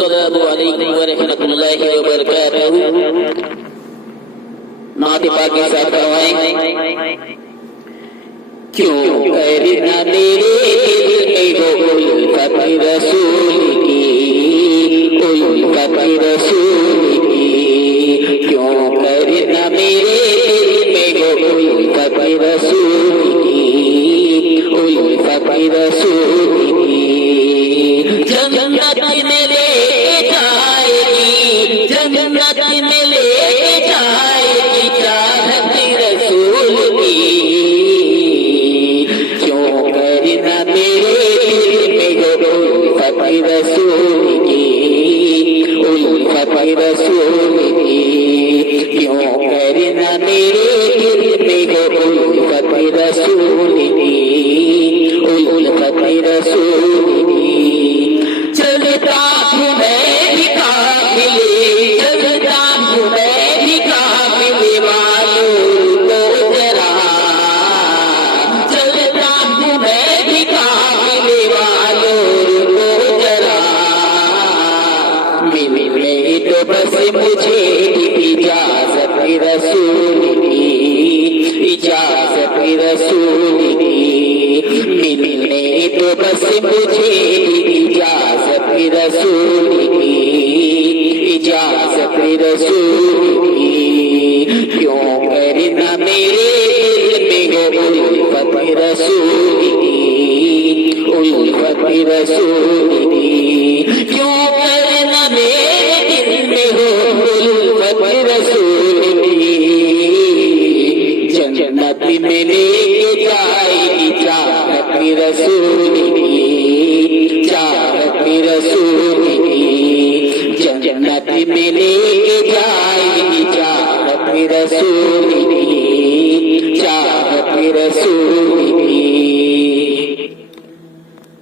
अस्सलामु अलैकुम व रहमतुल्लाहि व बरकातहू। नात पाक के साथ फरमाएं, क्यों करना मेरे दिल में वो उल्फत रसूल की, उल्फत रसूल की, क्यों करना मेरे दिल में वो उल्फत रसूल की, उल्फत रसूल की। जन्नत में ले जाएगी, जन्नत में ले जाएगी चाहत रसूल की, क्यों करना मेरे दिल में वो उल्फत रसूल की, उल्फत रसूल की, क्यों करना मेरे दिल में वो उल्फत रसूल की, उल्फत रसूल की। चलता हूँ मैं भी काफिले, चलता हूँ मैं भी काफिले वालों को जरा, चलता हूँ मैं भी काफिले वालों को जरा, मिलने तो बस मुझे इजाजत रसूल की, इजाजत रसूल की, मिलने तो बस मुझे इजाजत रसूल की, इजाजत रसूल की, क्यों करना मेरे दिल में वो उल्फत रसूल की, उल्फत रसूल की, क्यों करना मेरे दिल में वो उल्फत रसूल की। जन्नत में लेके जाएगी चाहत रसूल की, चाहत रसूल की, जन्नत में लेके जाएगी चाहत रसूल की, चाहत रसूल